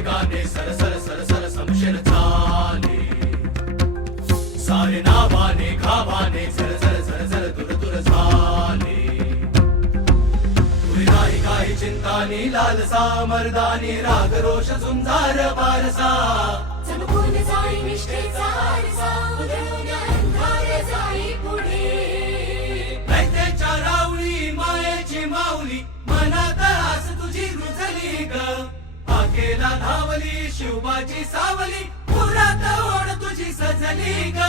वेगाने sir sir sir sir Samsher चाले सारे नावाने घावाने झर झर झर झर दूर दूर झाले तुरी नाही काही चिंतानी लालसा मर्दानी राग रोष झुंजार वारसा चमकून जाई निष्ठेचा आरसा उधळून अंधार जाई पुढे नैतेच्या रावळी मायेची माऊली मनात आस तुझी रुजली ग आकेला धावली शिवबाची सावली पुरात ओढ तुझी सजली ग